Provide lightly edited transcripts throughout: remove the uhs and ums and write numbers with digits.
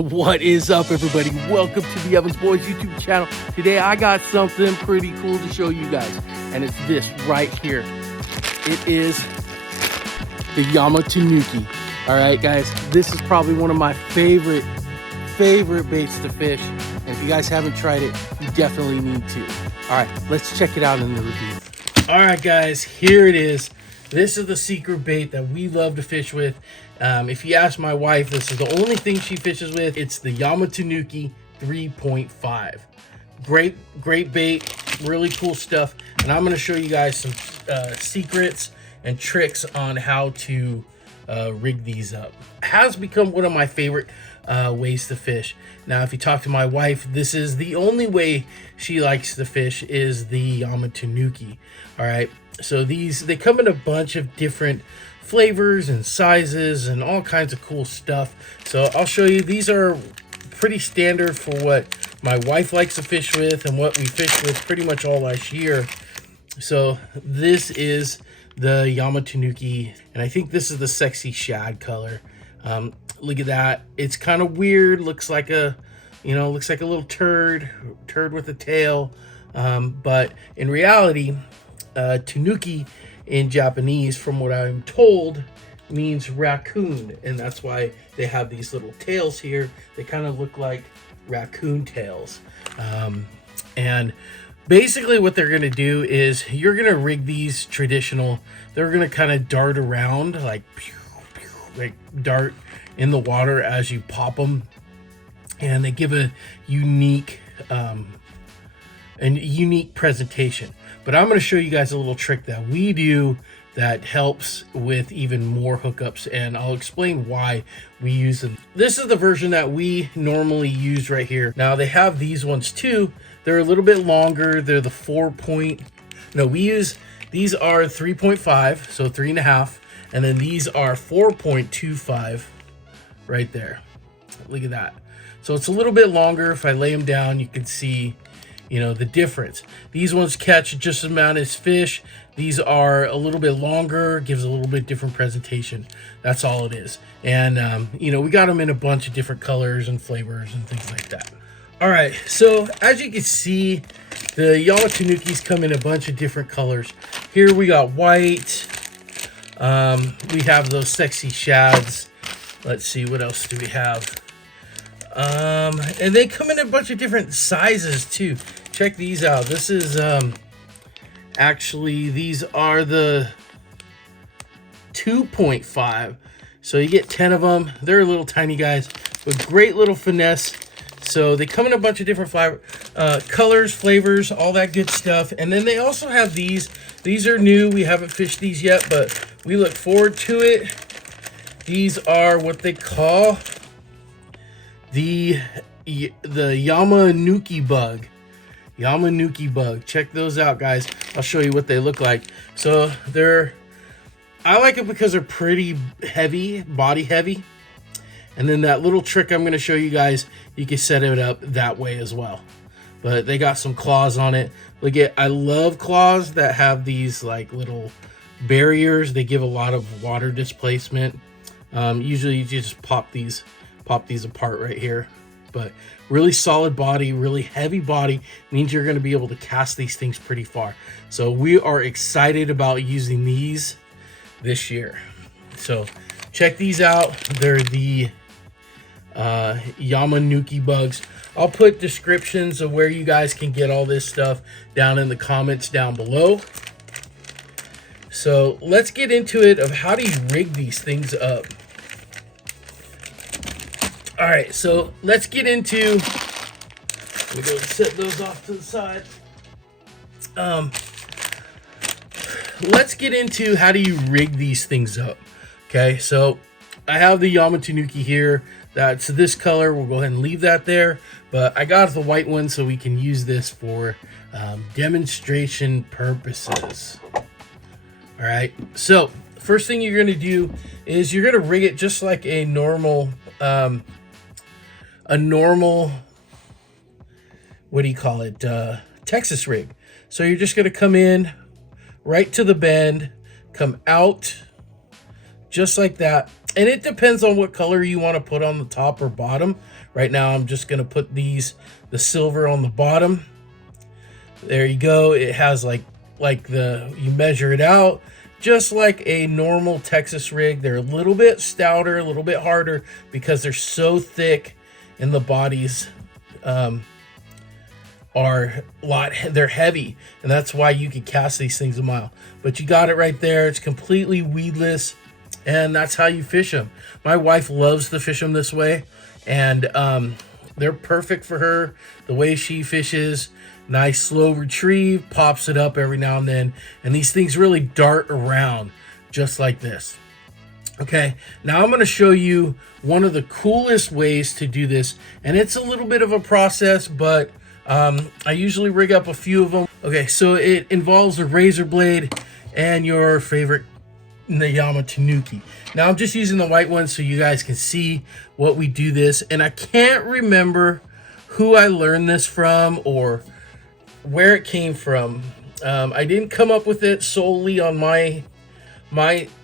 What is up, everybody? Welcome to the Evans Boys YouTube channel. Today I got something pretty cool to show you guys, and it's this right here. It is the Yama Tanuki. All right, guys, this is probably one of my favorite baits to fish, and if you guys haven't tried it, you definitely need to. All right, let's check it out in the review. All right, guys, here it is. This is the secret bait that we love to fish with. If you ask my wife, this is the only thing she fishes with. It's the Yama Tanuki 3.5. Great bait, really cool stuff. And I'm going to show you guys some secrets and tricks on how to rig these up. It has become one of my favorite ways to fish. Now, if you talk to my wife, this is the only way she likes to fish is the Yama Tanuki. All right, so they come in a bunch of different flavors and sizes and all kinds of cool stuff. So I'll show you. These are pretty standard for what my wife likes to fish with and what we fished with pretty much all last year. So this is the Yama Tanuki, and I think this is the sexy shad color. Look at that. It's kind of weird. Looks like a little turd with a tail. But in reality, Tanuki in Japanese, from what I'm told, means raccoon, and that's why they have these little tails here. They kind of look like raccoon tails. And basically what they're going to do is you're going to rig these traditional. They're going to kind of dart around like dart in the water as you pop them, and they give a unique presentation. But I'm going to show you guys a little trick that we do that helps with even more hookups, and I'll explain why we use them. This is the version that we normally use right here. Now they have these ones too. They're a little bit longer. They're the these are 3.5, so 3.5, and then these are 4.25 right there. Look at that. So it's a little bit longer. If I lay them down, you can see the difference. These ones catch just as amount as fish. These are a little bit longer, gives a little bit different presentation. That's all it is. And we got them in a bunch of different colors and flavors and things like that. All right, so as you can see, the Yama Tanukis come in a bunch of different colors. Here we got white. We have those sexy shads. Let's see, what else do we have? And they come in a bunch of different sizes too. Check these out. This is actually, these are the 2.5, so you get 10 of them. They're little tiny guys with great little finesse. So they come in a bunch of different colors, flavors, all that good stuff. And then they also have these are new. We haven't fished these yet, but we look forward to it. These are what they call the Yamanuki bug. Yamanuki bug. Check those out, guys. I'll show you what they look like. So I like it because they're pretty heavy, body heavy. And then that little trick I'm going to show you guys, you can set it up that way as well. But they got some claws on it. I love claws that have these like little barriers. They give a lot of water displacement. Usually you just pop these apart right here. But really solid body, really heavy body means you're going to be able to cast these things pretty far. So we are excited about using these this year. So check these out. They're the Yamanuki bugs. I'll put descriptions of where you guys can get all this stuff down in the comments down below. So let's get into it of how do you rig these things up. All right, so let's get into, let me go set those off to the side. Let's get into how do you rig these things up. Okay, so I have the Yama Tanuki here. That's this color. We'll go ahead and leave that there. But I got the white one so we can use this for demonstration purposes. All right, so first thing you're going to do is you're going to rig it just like a normal, what do you call it, Texas rig. So you're just going to come in right to the bend, come out just like that. And it depends on what color you want to put on the top or bottom. Right now I'm just gonna put the silver on the bottom. There you go. It has you measure it out just like a normal Texas rig. They're a little bit stouter, a little bit harder because they're so thick and the bodies they're heavy, and that's why you can cast these things a mile. But you got it right there. It's completely weedless, and that's how you fish them. My wife loves to fish them this way, and they're perfect for her. The way she fishes, nice slow retrieve, pops it up every now and then, and these things really dart around just like this. Okay, now I'm going to show you one of the coolest ways to do this, and it's a little bit of a process, but I usually rig up a few of them. Okay, so it involves a razor blade and your favorite, the Yama Tanuki. Now I'm just using the white one so you guys can see what we do this, and I can't remember who I learned this from or where it came from. I didn't come up with it solely on my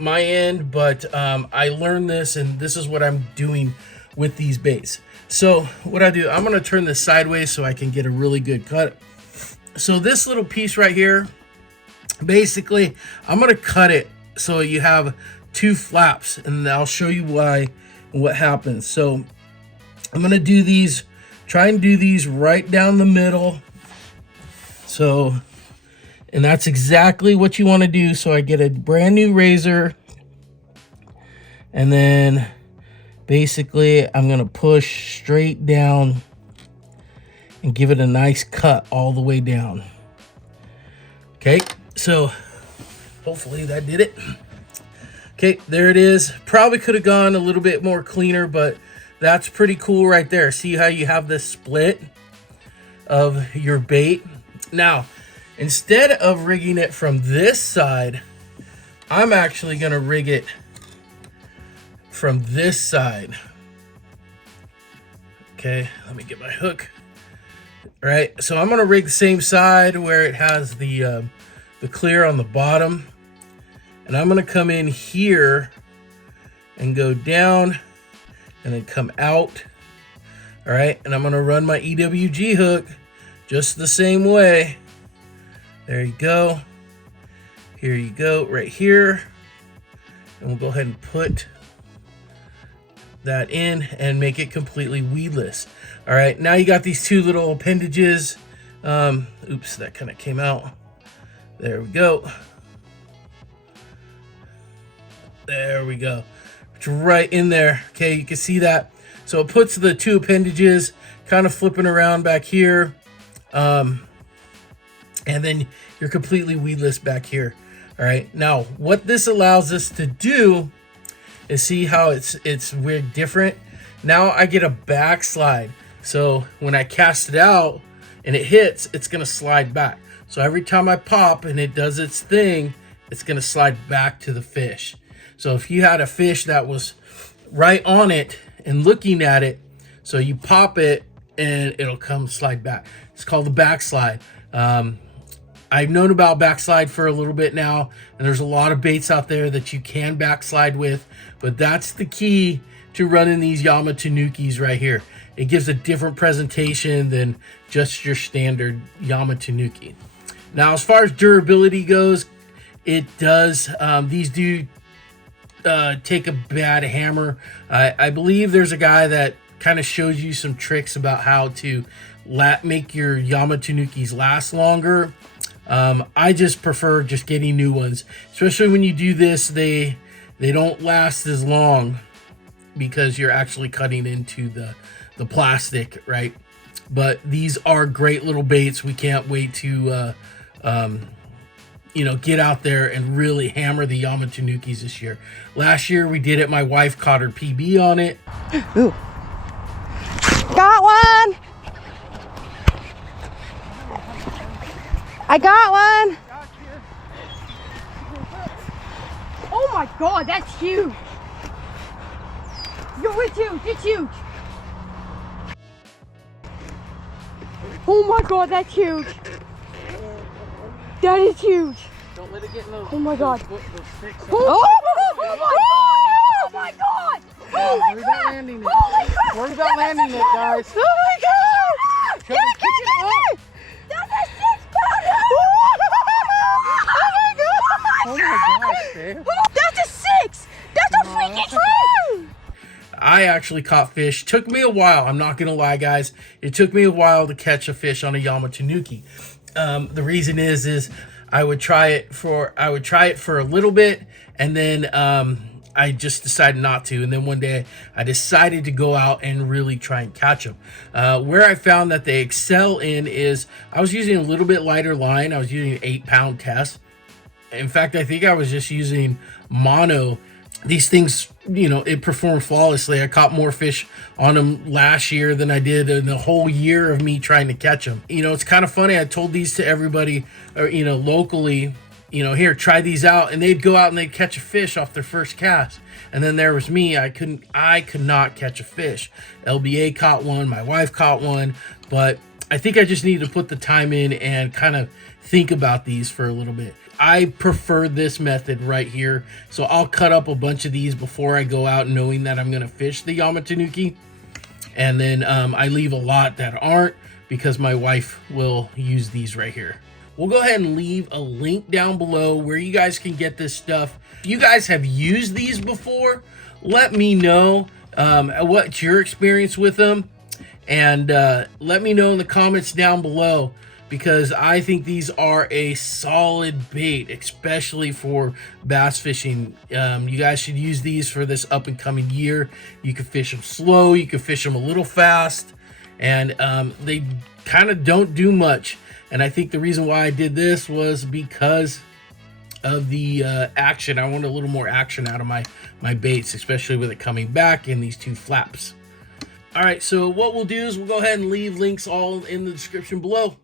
end, but I learned this, and this is what I'm doing with these baits. So what I do, I'm going to turn this sideways so I can get a really good cut. So this little piece right here, basically I'm going to cut it so you have two flaps, and I'll show you why and what happens. So I'm going to do these, try and do these right down the middle. So, and that's exactly what you want to do. So I get a brand new razor, and then basically I'm going to push straight down and give it a nice cut all the way down. Okay, so hopefully that did it. Okay, there it is. Probably could have gone a little bit more cleaner, but that's pretty cool right there. See how you have this split of your bait? Now, instead of rigging it from this side, I'm actually going to rig it from this side. Okay, let me get my hook. All right, so I'm going to rig the same side where it has the clear on the bottom. And I'm going to come in here and go down and then come out. All right, and I'm going to run my EWG hook just the same way. There you go. Here you go, right here. And we'll go ahead and put that in and make it completely weedless. All right, now you got these two little appendages. Oops, that kind of came out. There we go. There we go. It's right in there. Okay, you can see that. So it puts the two appendages kind of flipping around back here. And then you're completely weedless back here. All right, now what this allows us to do is see how it's weird different. Now I get a backslide. So when I cast it out and it hits, it's gonna slide back. So every time I pop and it does its thing, it's gonna slide back to the fish. So if you had a fish that was right on it and looking at it, so you pop it and it'll come slide back. It's called the backslide. I've known about backslide for a little bit now, and there's a lot of baits out there that you can backslide with, but that's the key to running these Yama Tanukis right here. It gives a different presentation than just your standard Yama Tanuki. Now, as far as durability goes, it does, these do take a bad hammer. I believe there's a guy that kind of shows you some tricks about how to make your Yama Tanukis last longer. I just prefer just getting new ones, especially when you do this. They don't last as long because you're actually cutting into the plastic, right? But these are great little baits. We can't wait to get out there and really hammer the Yama Tanukis this year. Last year we did it. My wife caught her PB on it. Ooh. Got one. I got one. Oh my God, that's huge. Yo, it's huge, it's huge. Oh my God, that's huge. That is huge. Don't let it get in those. Oh my God. Those sticks. Oh my God. Worry about landing it. Holy crap! Worry about landing it, guys. Oh my god! Come on, pick it up. That's a 6-pounder! Oh my gosh, babe. That's a 6! That's a freaking true! I actually caught fish. Took me a while. I'm not gonna lie, guys. It took me a while to catch a fish on a Yama Tanuki. The reason is I would try it for a little bit, and then I just decided not to. And then one day I decided to go out and really try and catch them. Where I found that they excel in is I was using a little bit lighter line. I was using an 8-pound test. In fact, I think I was just using mono. These things, you know, it performed flawlessly. I caught more fish on them last year than I did in the whole year of me trying to catch them. You know, it's kind of funny. I told these to everybody, you know, locally, you know, here, try these out. And they'd go out and they'd catch a fish off their first cast. And then there was me. I could not catch a fish. LBA caught one. My wife caught one. But I think I just need to put the time in and kind of think about these for a little bit. I prefer this method right here. So I'll cut up a bunch of these before I go out, knowing that I'm going to fish the Yama Tanuki. And then I leave a lot that aren't, because my wife will use these right here. We'll go ahead and leave a link down below where you guys can get this stuff. If you guys have used these before, let me know what's your experience with them. And let me know in the comments down below, because I think these are a solid bait, especially for bass fishing. You guys should use these for this up and coming year. You can fish them slow, you can fish them a little fast, and they kind of don't do much. And I think the reason why I did this was because of the action. I want a little more action out of my baits, especially with it coming back in these 2 flaps. All right, so what we'll do is we'll go ahead and leave links all in the description below.